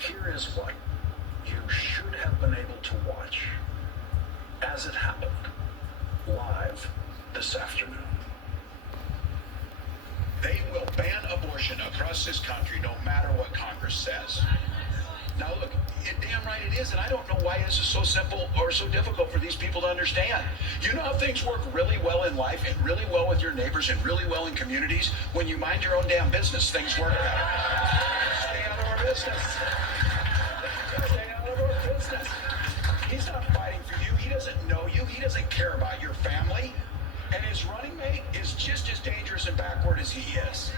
Here is what you should have been able to watch as it happened live this afternoon. They will ban abortion across this country no matter what Congress says. Now look, damn right it is, and I don't know why this is so simple or so difficult for these people to understand. You know how things work really well in life and really well with your neighbors and really well in communities? When you mind your own damn business, things work better. Stay out of our business. Stay out of our business. He's not fighting for you. He doesn't know you. He doesn't care about your family. And his running mate is just as dangerous and backward as he is.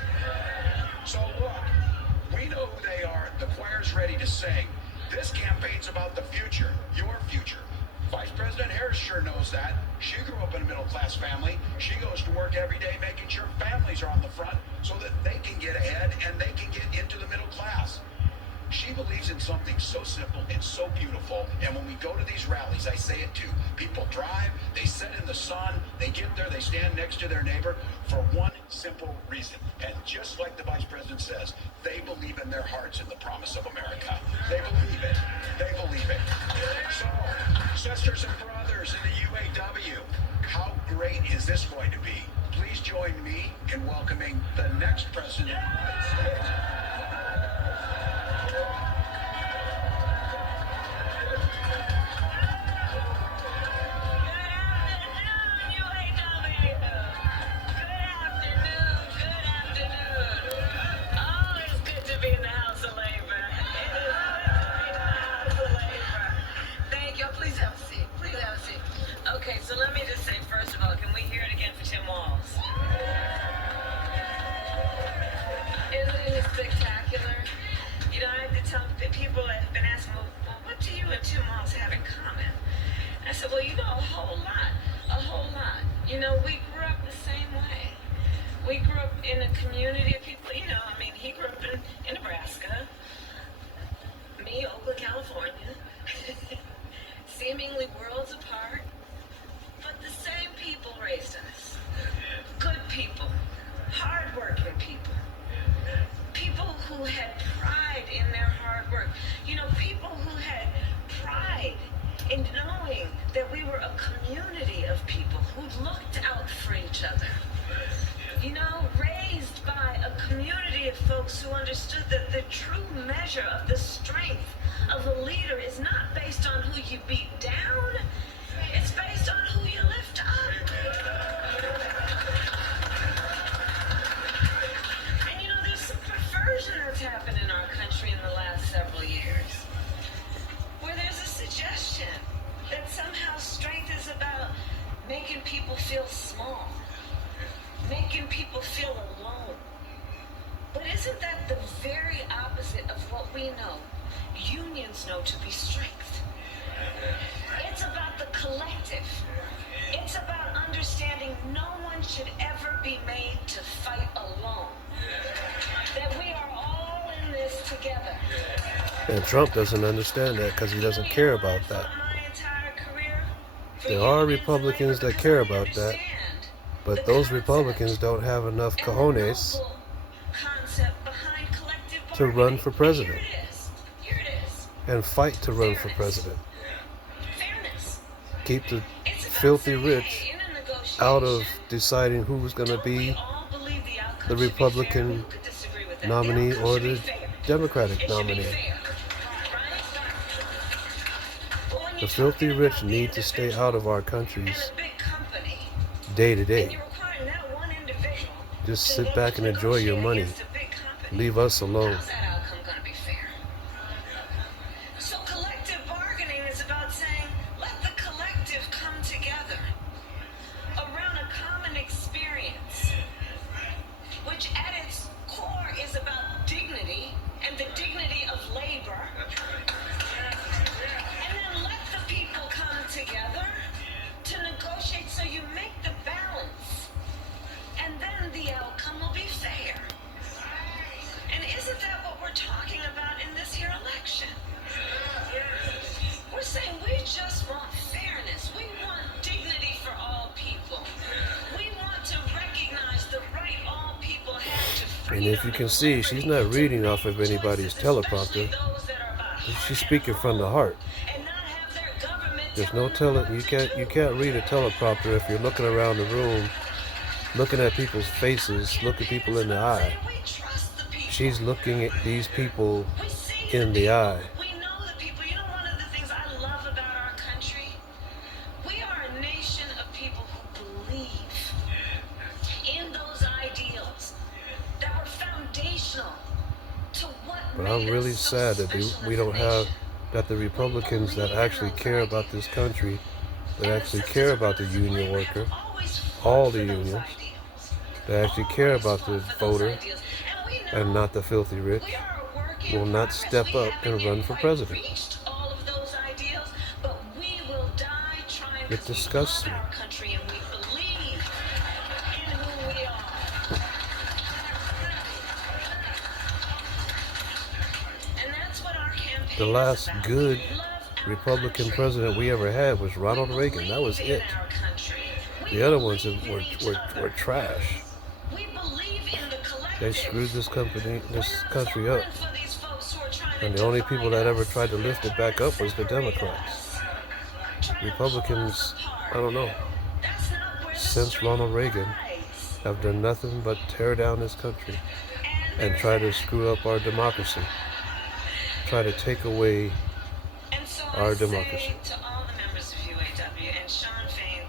So look, we know who they are. The choir's ready to sing. This campaign's about the future, your future. Vice President Harris sure knows that. She grew up in a middle-class family. She goes to work every day making sure families are on the front so that they can get ahead and they can get into the middle class. She believes in something so simple and so beautiful, and when we go to these rallies, I say it too. People drive, they sit in the sun, they get there, they stand next to their neighbor for one simple reason. And just like the Vice President says, they believe in their hearts in the promise of America. They believe it. They believe it. So, sisters and brothers in the UAW, how great is this going to be? Please join me in welcoming the next President of the United States. So let me just say, first of all, can we hear it again for Tim Walz? Isn't it spectacular? You know, I have to tell people have been asking, well, what do you and Tim Walz have in common? I said, well, you know, a whole lot. You know, we grew up the same way. We grew up in a community of people, you know, I mean, he grew up in Nebraska, me, Oakland, California, seemingly worlds apart. But the same people raised us. Good people, hard-working people. People who had pride in their hard work. You know, people who had pride in knowing that we were a community of people who looked out for each other. You know, raised by a community of folks who understood that the true measure of the strength of a leader is not based on who you beat down, it's based on who you lift up. And you know, there's some perversion that's happened in our country in the last several years, where there's a suggestion that somehow strength is about making people feel small, making people feel alone. But isn't that the very opposite of what we know unions know to be strength? It's about the collective. It's about understanding no one should ever be made to fight alone. That we are all in this together. And Trump doesn't understand that because he doesn't care about that. There are Republicans that care about that, but those Republicans don't have enough cojones to run for president and fight to run for president. Keep the filthy rich out of deciding who's going to be the Republican nominee or the Democratic nominee. The filthy rich need to stay out of our countries day to day. Just sit back and enjoy your money. Leave us alone. And if you can see, she's not reading off of anybody's teleprompter. She's speaking from the heart. and not have their government There's no telling them telling. what to You do. can't read a teleprompter if you're looking around the room, looking at people's faces, looking people in the eye. We trust the people. She's looking at these people We see in the the people. eye. We know the people. You know, one of the things I love about our country? We are a nation of people who believe in those ideals that were foundational to what But made I'm really us so sad that special we as a don't have, nation. that the Republicans that actually care about this country, that actually care about the union worker, all the unions, that actually care about the voter and not the filthy rich, will not step up and run for president. It disgusts me. The last good Republican president we ever had was Ronald Reagan. That was it. The other ones were trash. They screwed this country up. And the only people that ever tried to lift it back up was the Democrats. Republicans, I don't know, since Ronald Reagan, have done nothing but tear down this country and try to screw up our democracy. Try to take away our democracy. To all the members of UAW, and Sean Fain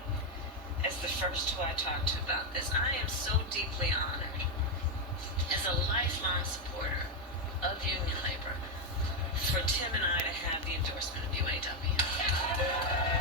as the first who I talked to about this, I am so deeply honored as a lifelong supporter of union labor for Tim and I to have the endorsement of UAW.